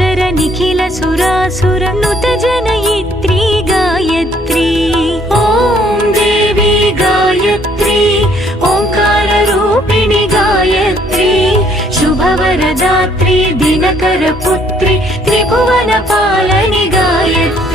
अक्षर निखिल सुरासुर नुत जनयित्री गायत्री। ॐ देवी गायत्री ओंकार रूपिणी गायत्री शुभवरदात्री दिनकर पुत्री त्रिभुवन पालनि गायत्री।